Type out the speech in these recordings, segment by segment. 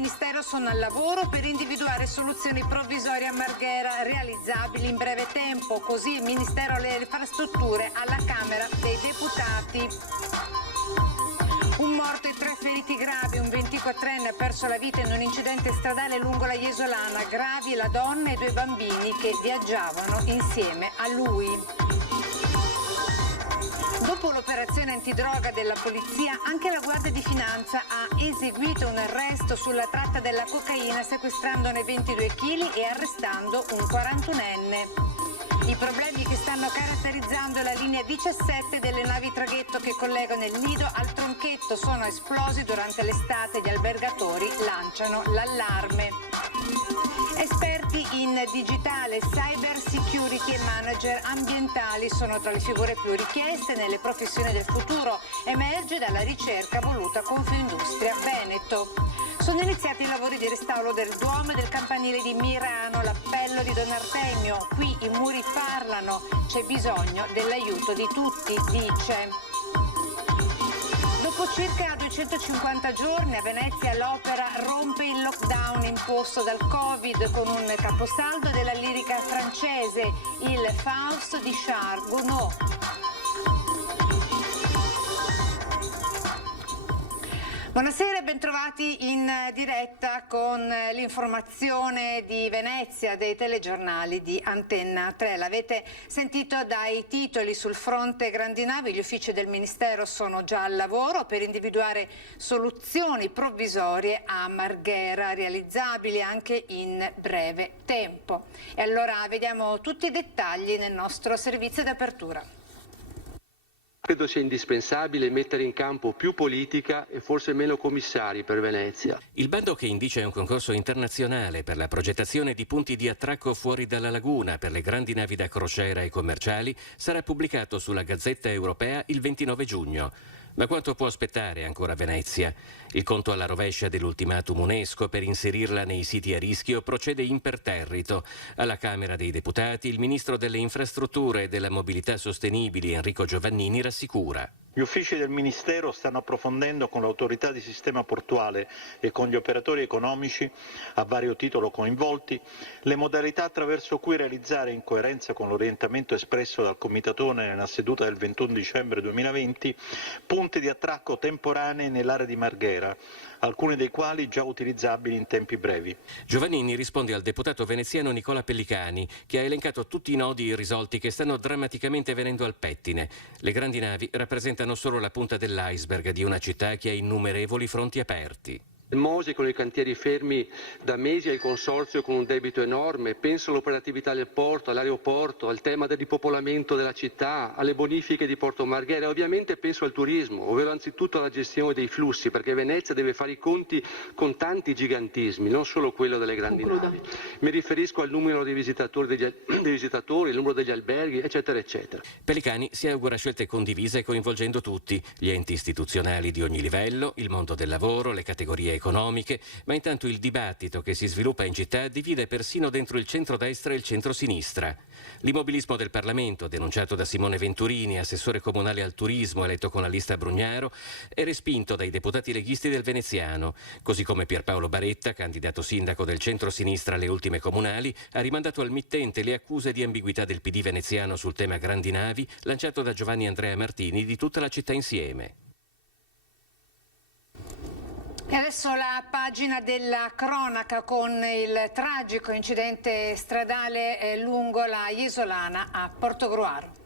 Ministero sono al lavoro per individuare soluzioni provvisorie a Marghera realizzabili in breve tempo, così il Ministero delle Infrastrutture alla Camera dei Deputati. Un morto e 3 feriti gravi, un 24enne ha perso la vita in un incidente stradale lungo la Jesolana, gravi la donna e 2 bambini che viaggiavano insieme a lui. Dopo l'operazione antidroga della polizia, anche la Guardia di Finanza ha eseguito un arresto sulla tratta della cocaina, sequestrandone 22 kg e arrestando un 41enne. I problemi che stanno caratterizzando la linea 17 delle navi traghetto che collegano il Lido al Tronchetto sono esplosi durante l'estate. Gli albergatori lanciano l'allarme. Esperti in digitale, cyber security e manager ambientali sono tra le figure più richieste nelle professioni del futuro, emerge dalla ricerca voluta Confindustria Veneto. Sono iniziati i lavori di restauro del Duomo e del campanile di Mirano, l'appello di Don Artemio. Qui i muri parlano, c'è bisogno dell'aiuto di tutti, dice. Dopo circa 250 giorni a Venezia l'opera rompe il lockdown imposto dal Covid con un caposaldo della lirica francese, il Faust di Charles Gounod. Buonasera e bentrovati in diretta con l'informazione di Venezia dei telegiornali di Antenna 3. L'avete sentito dai titoli: sul fronte grandi navi gli uffici del Ministero sono già al lavoro per individuare soluzioni provvisorie a Marghera, realizzabili anche in breve tempo. E allora vediamo tutti i dettagli nel nostro servizio d'apertura. Credo sia indispensabile mettere in campo più politica e forse meno commissari per Venezia. Il bando che indice un concorso internazionale per la progettazione di punti di attracco fuori dalla laguna per le grandi navi da crociera e commerciali sarà pubblicato sulla Gazzetta Europea il 29 giugno. Ma quanto può aspettare ancora Venezia? Il conto alla rovescia dell'ultimatum UNESCO per inserirla nei siti a rischio procede imperterrito. Alla Camera dei Deputati il ministro delle Infrastrutture e della Mobilità Sostenibili Enrico Giovannini rassicura. Gli uffici del Ministero stanno approfondendo con l'autorità di sistema portuale e con gli operatori economici a vario titolo coinvolti le modalità attraverso cui realizzare, in coerenza con l'orientamento espresso dal Comitatone nella seduta del 21 dicembre 2020, punti di attracco temporanei nell'area di Marghera, alcuni dei quali già utilizzabili in tempi brevi. Giovannini risponde al deputato veneziano Nicola Pellicani, che ha elencato tutti i nodi irrisolti che stanno drammaticamente venendo al pettine. Le grandi navi rappresentano solo la punta dell'iceberg di una città che ha innumerevoli fronti aperti. Il Mosi con i cantieri fermi da mesi al consorzio con un debito enorme, penso all'operatività del porto, all'aeroporto, al tema del ripopolamento della città, alle bonifiche di Porto Marghera e ovviamente penso al turismo, ovvero anzitutto alla gestione dei flussi, perché Venezia deve fare i conti con tanti gigantismi, non solo quello delle grandi navi. Mi riferisco al numero dei visitatori, il numero degli alberghi, eccetera, eccetera. Pellicani si augura scelte condivise coinvolgendo tutti, gli enti istituzionali di ogni livello, il mondo del lavoro, le categorie economiche, ma intanto il dibattito che si sviluppa in città divide persino dentro il centrodestra e il centrosinistra. L'immobilismo del Parlamento, denunciato da Simone Venturini, assessore comunale al turismo eletto con la lista Brugnaro, è respinto dai deputati leghisti del Veneziano, così come Pierpaolo Baretta, candidato sindaco del centrosinistra alle ultime comunali, ha rimandato al mittente le accuse di ambiguità del PD veneziano sul tema grandi navi lanciato da Giovanni Andrea Martini di Tutta la città insieme. E adesso la pagina della cronaca con il tragico incidente stradale lungo la Jesolana a Portogruaro.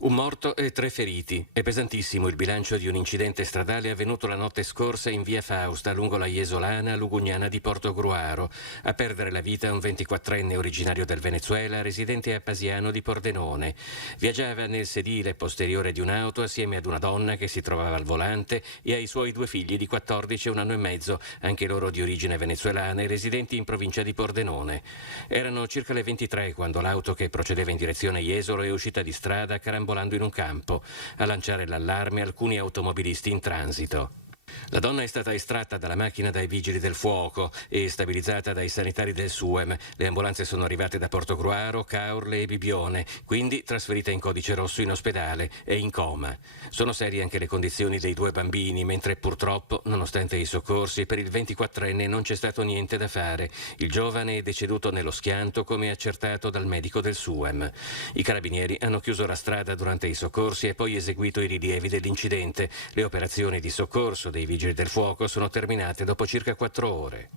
Un morto e 3 feriti. È pesantissimo il bilancio di un incidente stradale avvenuto la notte scorsa in via Fausta, lungo la Jesolana, Lugugnana di Portogruaro. A perdere la vita un 24enne originario del Venezuela, residente a Pasiano di Pordenone. Viaggiava nel sedile posteriore di un'auto assieme ad una donna che si trovava al volante e ai suoi 2 figli di 14 e 1 anno e mezzo, anche loro di origine venezuelana e residenti in provincia di Pordenone. Erano circa le 23 quando l'auto che procedeva in direzione Jesolo è uscita di strada carambolando in un campo. A lanciare l'allarme alcuni automobilisti in transito. La donna è stata estratta dalla macchina dai vigili del fuoco e stabilizzata dai sanitari del SUEM. Le ambulanze sono arrivate da Portogruaro, Caorle e Bibione, quindi trasferita in codice rosso in ospedale e in coma. Sono serie anche le condizioni dei 2 bambini, mentre purtroppo, nonostante i soccorsi, per il 24enne non c'è stato niente da fare. Il giovane è deceduto nello schianto, come accertato dal medico del SUEM. I carabinieri hanno chiuso la strada durante i soccorsi e poi eseguito i rilievi dell'incidente. Le operazioni di soccorso dei vigili del fuoco sono terminate dopo circa 4 ore.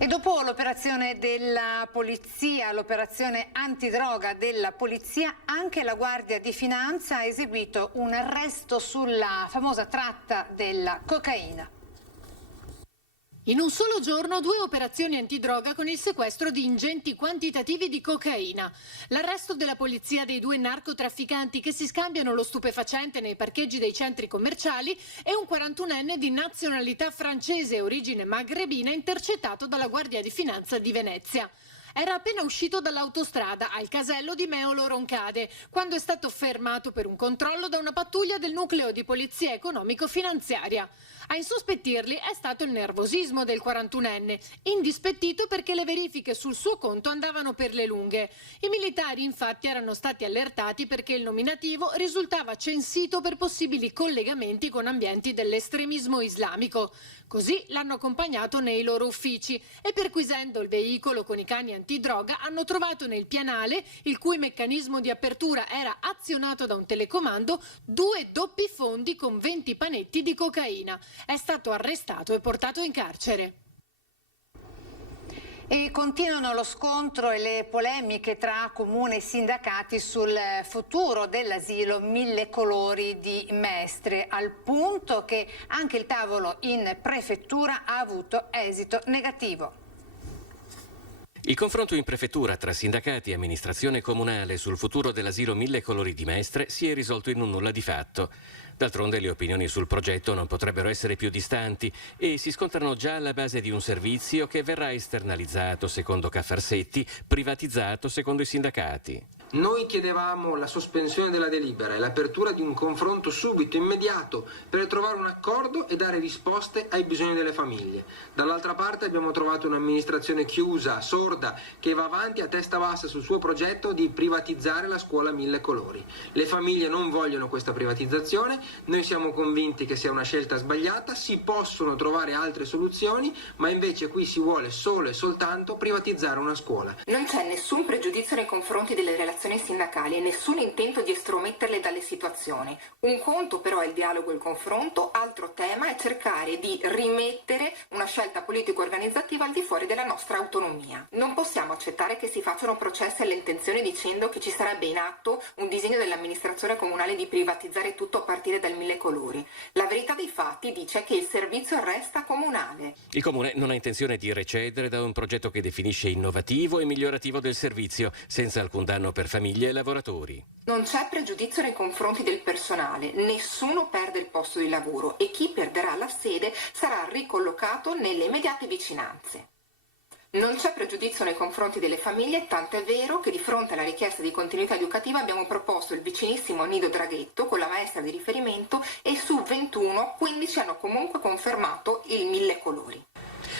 E dopo l'operazione della polizia, l'operazione antidroga della polizia, anche la Guardia di Finanza ha eseguito un arresto sulla famosa tratta della cocaina. In un solo giorno 2 operazioni antidroga con il sequestro di ingenti quantitativi di cocaina. L'arresto della polizia dei 2 narcotrafficanti che si scambiano lo stupefacente nei parcheggi dei centri commerciali e un 41enne di nazionalità francese e origine magrebina intercettato dalla Guardia di Finanza di Venezia. Era appena uscito dall'autostrada al casello di Meolo Roncade, quando è stato fermato per un controllo da una pattuglia del nucleo di polizia economico-finanziaria. A insospettirli è stato il nervosismo del 41enne, indispettito perché le verifiche sul suo conto andavano per le lunghe. I militari infatti erano stati allertati perché il nominativo risultava censito per possibili collegamenti con ambienti dell'estremismo islamico. Così l'hanno accompagnato nei loro uffici e, perquisendo il veicolo con i cani antidroga, hanno trovato nel pianale, il cui meccanismo di apertura era azionato da un telecomando, 2 doppi fondi con 20 panetti di cocaina. È stato arrestato e portato in carcere. E continuano lo scontro e le polemiche tra comune e sindacati sul futuro dell'asilo Mille Colori di Mestre, al punto che anche il tavolo in prefettura ha avuto esito negativo. Il confronto in prefettura tra sindacati e amministrazione comunale sul futuro dell'asilo Mille Colori di Mestre si è risolto in un nulla di fatto. D'altronde le opinioni sul progetto non potrebbero essere più distanti e si scontrano già alla base di un servizio che verrà esternalizzato secondo Caffarsetti, privatizzato secondo i sindacati. Noi chiedevamo la sospensione della delibera e l'apertura di un confronto subito, immediato, per trovare un accordo e dare risposte ai bisogni delle famiglie. Dall'altra parte abbiamo trovato un'amministrazione chiusa, sorda, che va avanti a testa bassa sul suo progetto di privatizzare la scuola Mille Colori. Le famiglie non vogliono questa privatizzazione, noi siamo convinti che sia una scelta sbagliata, si possono trovare altre soluzioni, ma invece qui si vuole solo e soltanto privatizzare una scuola. Non c'è nessun pregiudizio nei confronti delle relazioni sindacali e nessun intento di estrometterle dalle situazioni. Un conto però è il dialogo e il confronto, altro tema è cercare di rimettere una scelta politico-organizzativa al di fuori della nostra autonomia. Non possiamo accettare che si facciano processi alle intenzioni dicendo che ci sarebbe in atto un disegno dell'amministrazione comunale di privatizzare tutto a partire dal Mille Colori. La verità dei fatti dice che il servizio resta comunale. Il Comune non ha intenzione di recedere da un progetto che definisce innovativo e migliorativo del servizio, senza alcun danno per famiglie e lavoratori. Non c'è pregiudizio nei confronti del personale, nessuno perde il posto di lavoro e chi perderà la sede sarà ricollocato nelle immediate vicinanze. Non c'è pregiudizio nei confronti delle famiglie, tanto è vero che di fronte alla richiesta di continuità educativa abbiamo proposto il vicinissimo Nido Draghetto con la maestra di riferimento e su 21, 15 hanno comunque confermato il Mille Colori.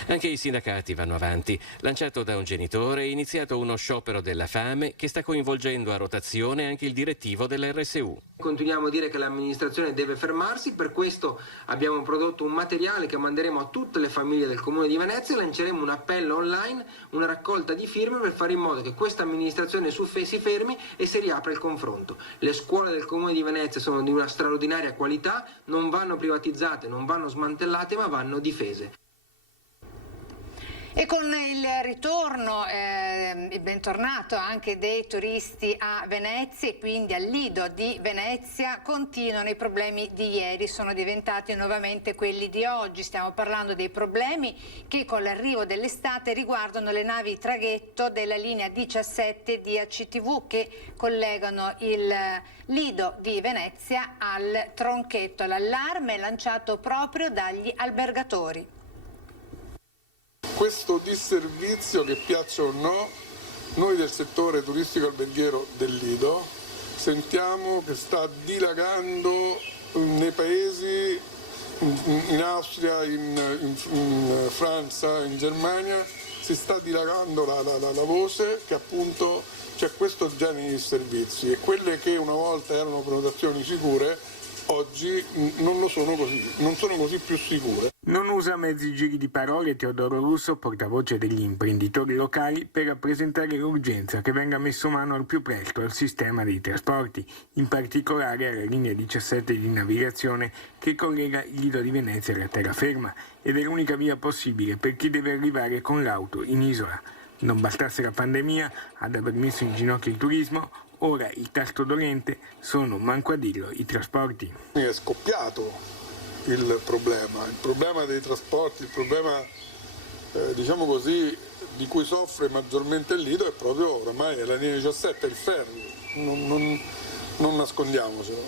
Anche i sindacati vanno avanti. Lanciato da un genitore, è iniziato uno sciopero della fame che sta coinvolgendo a rotazione anche il direttivo dell'RSU. Continuiamo a dire che l'amministrazione deve fermarsi, per questo abbiamo prodotto un materiale che manderemo a tutte le famiglie del Comune di Venezia e lanceremo un appello online, una raccolta di firme per fare in modo che questa amministrazione si fermi e si riapra il confronto. Le scuole del Comune di Venezia sono di una straordinaria qualità, non vanno privatizzate, non vanno smantellate, ma vanno difese. E con il ritorno, il bentornato anche dei turisti a Venezia e quindi al Lido di Venezia, continuano i problemi di ieri, sono diventati nuovamente quelli di oggi. Stiamo parlando dei problemi che con l'arrivo dell'estate riguardano le navi traghetto della linea 17 di ACTV che collegano il Lido di Venezia al Tronchetto. L'allarme è lanciato proprio dagli albergatori. Questo disservizio, che piaccia o no, noi del settore turistico alberghiero del Lido sentiamo che sta dilagando nei paesi, in Austria, in Francia, in Germania, si sta dilagando la voce che appunto c'è questo genere di servizi, e quelle che una volta erano prenotazioni sicure oggi non sono così più sicure. Non usa mezzi giri di parole Teodoro Russo, portavoce degli imprenditori locali, per rappresentare l'urgenza che venga messo mano al più presto al sistema dei trasporti, in particolare alla linea 17 di navigazione che collega il Lido di Venezia alla terraferma, ed è l'unica via possibile per chi deve arrivare con l'auto in isola. Non bastasse la pandemia ad aver messo in ginocchio il turismo, ora il tasto dolente sono, manco a dirlo, i trasporti. È scoppiato il problema dei trasporti, il problema diciamo così di cui soffre maggiormente il Lido è proprio oramai la linea 17, il ferro, non nascondiamocelo.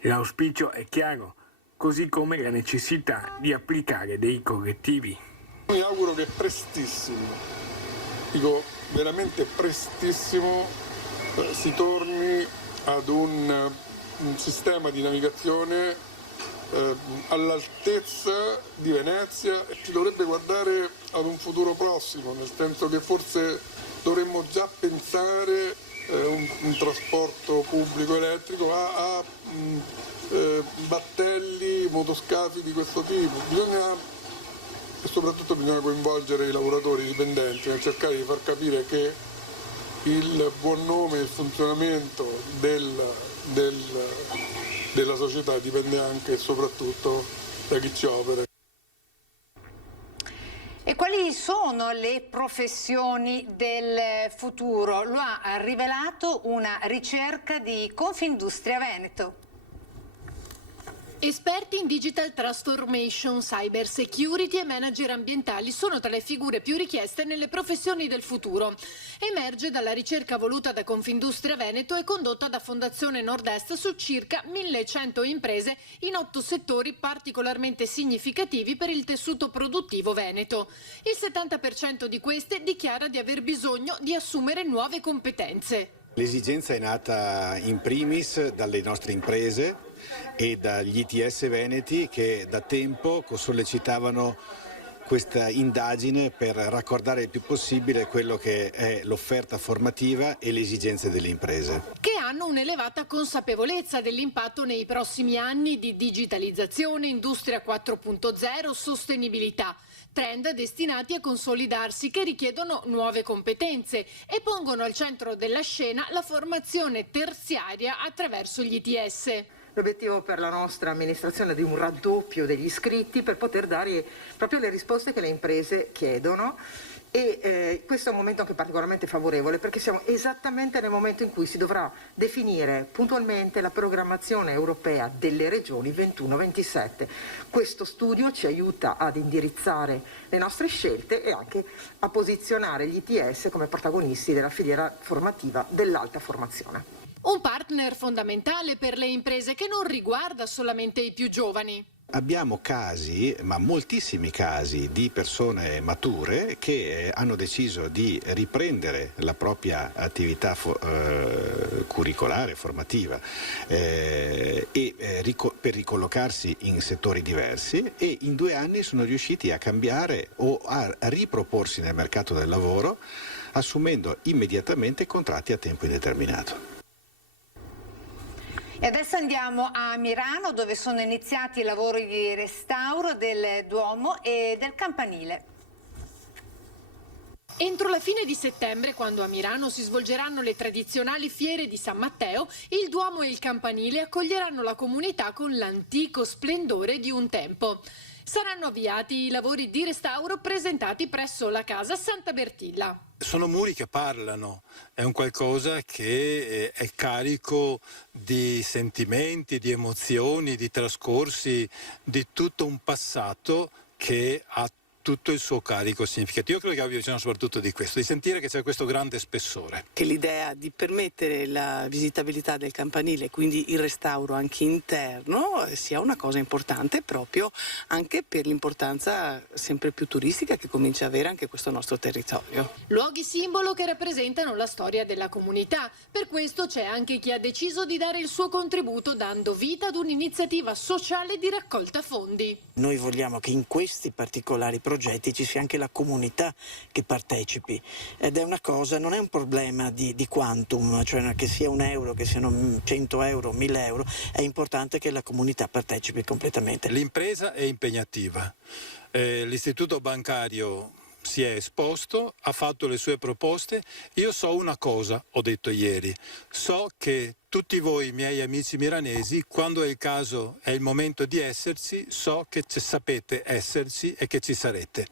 L'auspicio è chiaro, così come la necessità di applicare dei correttivi. Mi auguro che prestissimo, dico veramente prestissimo, si torni ad un sistema di navigazione all'altezza di Venezia, e ci dovrebbe guardare ad un futuro prossimo, nel senso che forse dovremmo già pensare un trasporto pubblico elettrico a battelli, motoscafi di questo tipo. E soprattutto bisogna coinvolgere i lavoratori dipendenti nel cercare di far capire che il buon nome e il funzionamento della società dipende anche e soprattutto da chi ci opera. E quali sono le professioni del futuro? Lo ha rivelato una ricerca di Confindustria Veneto. Esperti in digital transformation, cyber security e manager ambientali sono tra le figure più richieste nelle professioni del futuro. Emerge dalla ricerca voluta da Confindustria Veneto e condotta da Fondazione Nord-Est su circa 1100 imprese in 8 settori particolarmente significativi per il tessuto produttivo veneto. Il 70% di queste dichiara di aver bisogno di assumere nuove competenze. L'esigenza è nata in primis dalle nostre imprese e dagli ITS veneti, che da tempo sollecitavano questa indagine per raccordare il più possibile quello che è l'offerta formativa e le esigenze delle imprese. Che hanno un'elevata consapevolezza dell'impatto nei prossimi anni di digitalizzazione, industria 4.0, sostenibilità. Trend destinati a consolidarsi che richiedono nuove competenze e pongono al centro della scena la formazione terziaria attraverso gli ITS. L'obiettivo per la nostra amministrazione è di un raddoppio degli iscritti per poter dare proprio le risposte che le imprese chiedono, e questo è un momento anche particolarmente favorevole perché siamo esattamente nel momento in cui si dovrà definire puntualmente la programmazione europea delle regioni 21-27. Questo studio ci aiuta ad indirizzare le nostre scelte e anche a posizionare gli ITS come protagonisti della filiera formativa dell'alta formazione. Un partner fondamentale per le imprese che non riguarda solamente i più giovani. Abbiamo casi, ma moltissimi casi, di persone mature che hanno deciso di riprendere la propria attività curricolare, formativa, per ricollocarsi in settori diversi, e in 2 anni sono riusciti a cambiare o a riproporsi nel mercato del lavoro, assumendo immediatamente contratti a tempo indeterminato. E adesso andiamo a Mirano, dove sono iniziati i lavori di restauro del Duomo e del campanile. Entro la fine di settembre, quando a Mirano si svolgeranno le tradizionali fiere di San Matteo, il Duomo e il campanile accoglieranno la comunità con l'antico splendore di un tempo. Saranno avviati i lavori di restauro presentati presso la casa Santa Bertilla. Sono muri che parlano, è un qualcosa che è carico di sentimenti, di emozioni, di trascorsi, di tutto un passato che ha tutto il suo carico significativo. Io credo che abbia bisogno soprattutto di questo, di sentire che c'è questo grande spessore. Che l'idea di permettere la visitabilità del campanile, quindi il restauro anche interno, sia una cosa importante proprio anche per l'importanza sempre più turistica che comincia a avere anche questo nostro territorio. Luoghi simbolo che rappresentano la storia della comunità. Per questo c'è anche chi ha deciso di dare il suo contributo dando vita ad un'iniziativa sociale di raccolta fondi. Noi vogliamo che in questi particolari progetti ci sia anche la comunità che partecipi, ed è una cosa, non è un problema di quantum, cioè che sia €1, che siano 100 euro, 1000 euro, è importante che la comunità partecipi completamente. L'impresa è impegnativa, l'istituto bancario si è esposto, ha fatto le sue proposte. Io so una cosa, ho detto ieri, so che tutti voi, miei amici milanesi, quando è il caso, è il momento di esserci, so che sapete esserci e che ci sarete.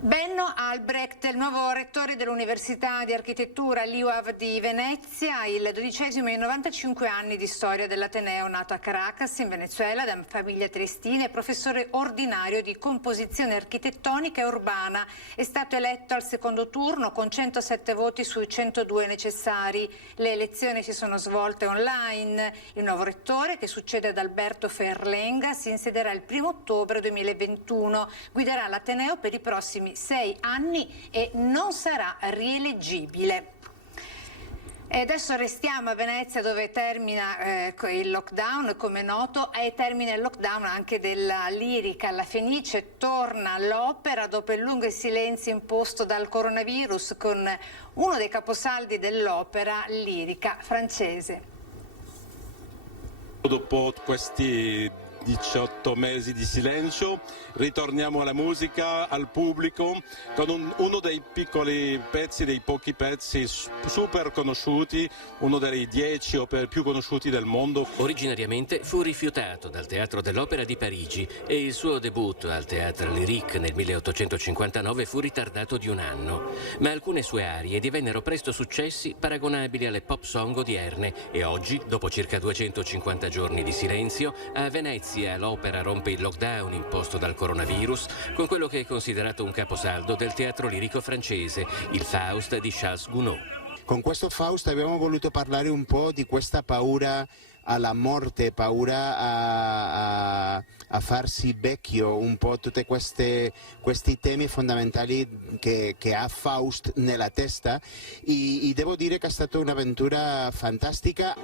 Benno Albrecht, il nuovo rettore dell'Università di Architettura l'IUAV di Venezia, il 12° in 95 anni di storia dell'Ateneo, nato a Caracas, in Venezuela, da famiglia triestina, e professore ordinario di composizione architettonica e urbana. È stato eletto al secondo turno con 107 voti sui 102 necessari. Le elezioni si sono svolte online. Il nuovo rettore, che succede ad Alberto Ferlenga, si insiederà il 1° ottobre 2021. Guiderà l'Ateneo per i prossimi 6 anni e non sarà rieleggibile. E adesso restiamo a Venezia, dove termina il lockdown, come è noto, e termina il lockdown anche della lirica. La Fenice torna all'opera dopo il lungo silenzio imposto dal coronavirus, con uno dei caposaldi dell'opera lirica francese. Dopo questi 18 mesi di silenzio ritorniamo alla musica, al pubblico, con uno dei piccoli pezzi, dei pochi pezzi super conosciuti, uno dei 10 opere più conosciuti del mondo. Originariamente fu rifiutato dal Teatro dell'Opera di Parigi e il suo debutto al Théâtre Lyrique nel 1859 fu ritardato di 1 anno, ma alcune sue arie divennero presto successi paragonabili alle pop song odierne, e oggi, dopo circa 250 giorni di silenzio, a Venezia l'opera rompe il lockdown imposto dal coronavirus con quello che è considerato un caposaldo del teatro lirico francese, il Faust di Charles Gounod. Con questo Faust abbiamo voluto parlare un po' di questa paura alla morte, paura a farsi vecchio, un po' tutti questi temi fondamentali che ha Faust nella testa, e devo dire che è stata un'avventura fantastica.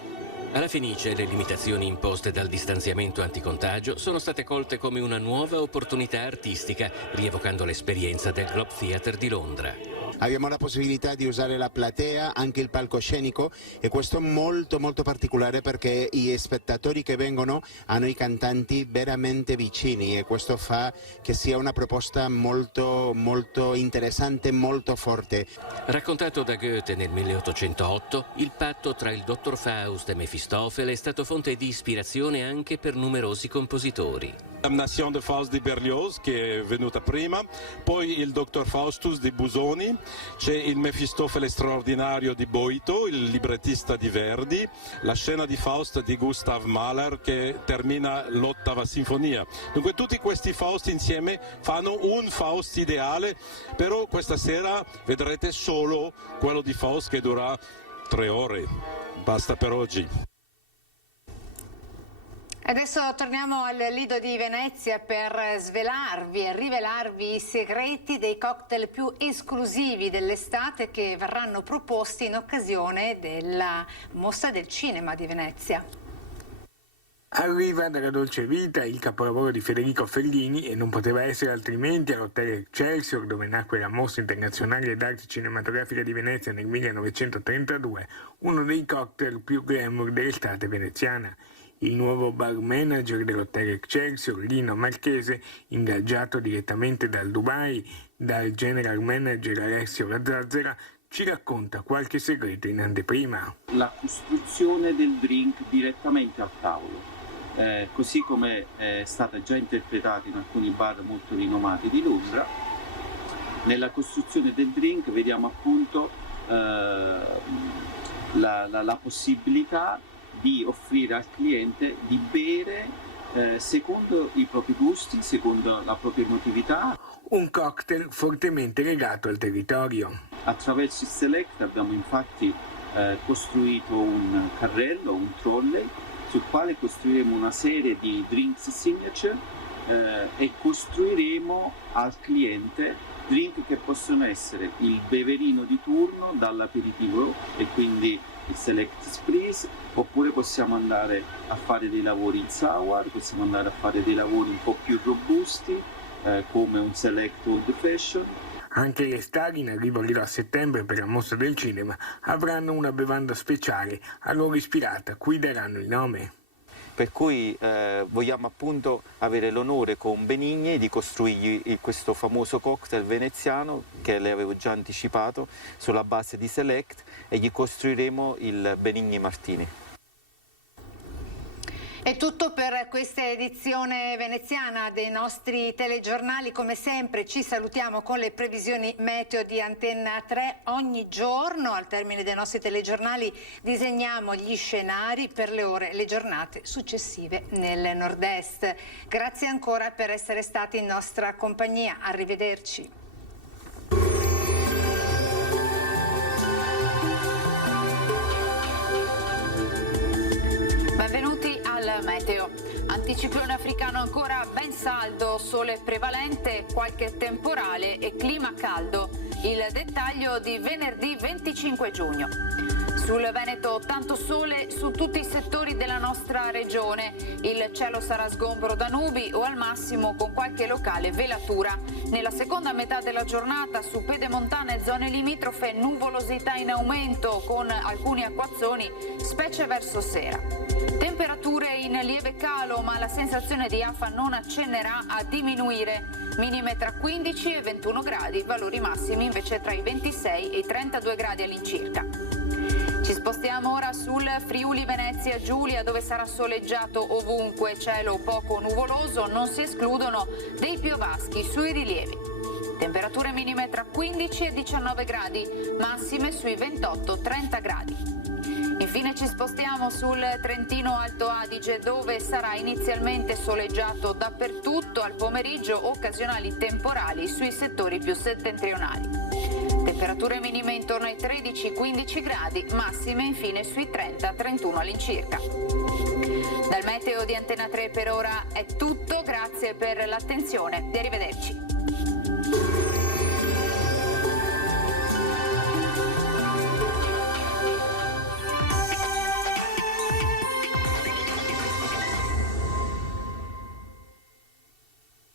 Alla Fenice le limitazioni imposte dal distanziamento anticontagio sono state colte come una nuova opportunità artistica, rievocando l'esperienza del Globe Theatre di Londra. Abbiamo la possibilità di usare la platea, anche il palcoscenico, e questo è molto molto particolare perché gli spettatori che vengono hanno i cantanti veramente vicini, e questo fa che sia una proposta molto molto interessante, molto forte. Raccontato da Goethe nel 1808, il patto tra il dottor Faust e Mefistofele è stato fonte di ispirazione anche per numerosi compositori. La Damnation de Faust di Berlioz, che è venuta prima, poi il Dr. Faustus di Busoni, c'è il Mefistofele straordinario di Boito, il librettista di Verdi, la scena di Faust di Gustav Mahler che termina l'8ª sinfonia. Dunque tutti questi Faust insieme fanno un Faust ideale, però questa sera vedrete solo quello di Faust che dura 3 ore. Basta per oggi. Adesso torniamo al Lido di Venezia per svelarvi e rivelarvi i segreti dei cocktail più esclusivi dell'estate che verranno proposti in occasione della Mostra del Cinema di Venezia. Arriva dalla Dolce Vita, il capolavoro di Federico Fellini, e non poteva essere altrimenti, all'Hotel Excelsior, dove nacque la Mostra internazionale d'arte cinematografica di Venezia nel 1932, uno dei cocktail più glamour dell'estate veneziana. Il nuovo bar manager dell'Hotel Excelsior, Lino Marchese, ingaggiato direttamente dal Dubai dal general manager Alessio Lazazzera, ci racconta qualche segreto in anteprima. La costruzione del drink direttamente al tavolo, così come è stata già interpretata in alcuni bar molto rinomati di Londra. Nella costruzione del drink vediamo appunto la possibilità di offrire al cliente di bere secondo i propri gusti, secondo la propria emotività. Un cocktail fortemente legato al territorio. Attraverso il Select abbiamo infatti costruito un carrello, un trolley, sul quale costruiremo una serie di drinks signature e costruiremo al cliente drink che possono essere il beverino di turno dall'aperitivo e quindi il Select Spritz, oppure possiamo andare a fare dei lavori in sour, possiamo andare a fare dei lavori un po' più robusti come un Select Old Fashion. Anche le star in arrivo lì a settembre per la mostra del cinema avranno una bevanda speciale a loro ispirata, cui daranno il nome. Per cui vogliamo appunto avere l'onore con Benigni di costruirgli questo famoso cocktail veneziano che le avevo già anticipato sulla base di Select, e gli costruiremo il Benigni Martini. È tutto per questa edizione veneziana dei nostri telegiornali. Come sempre ci salutiamo con le previsioni meteo di Antenna 3. Ogni giorno al termine dei nostri telegiornali disegniamo gli scenari per le ore e le giornate successive nel nord-est. Grazie ancora per essere stati in nostra compagnia. Arrivederci. Benvenuti al meteo. Anticiclone africano ancora ben saldo, sole prevalente, qualche temporale e clima caldo. Il dettaglio di venerdì 25 giugno. Sul Veneto tanto sole su tutti i settori della nostra regione. Il cielo sarà sgombro da nubi o al massimo con qualche locale velatura. Nella seconda metà della giornata su pedemontane e zone limitrofe nuvolosità in aumento con alcuni acquazzoni, specie verso sera. Temperature in lieve calo, ma la sensazione di afa non accennerà a diminuire. Minime tra 15 e 21 gradi, valori massimi invece tra i 26 e i 32 gradi all'incirca. Ci spostiamo ora sul Friuli Venezia Giulia, dove sarà soleggiato ovunque, cielo poco nuvoloso, non si escludono dei piovaschi sui rilievi. Temperature minime tra 15 e 19 gradi, massime sui 28-30 gradi. Infine ci spostiamo sul Trentino Alto Adige, dove sarà inizialmente soleggiato dappertutto, al pomeriggio occasionali temporali sui settori più settentrionali. Temperature minime intorno ai 13-15 gradi, massime infine sui 30-31 all'incirca. Dal meteo di Antenna 3 per ora è tutto, grazie per l'attenzione e arrivederci.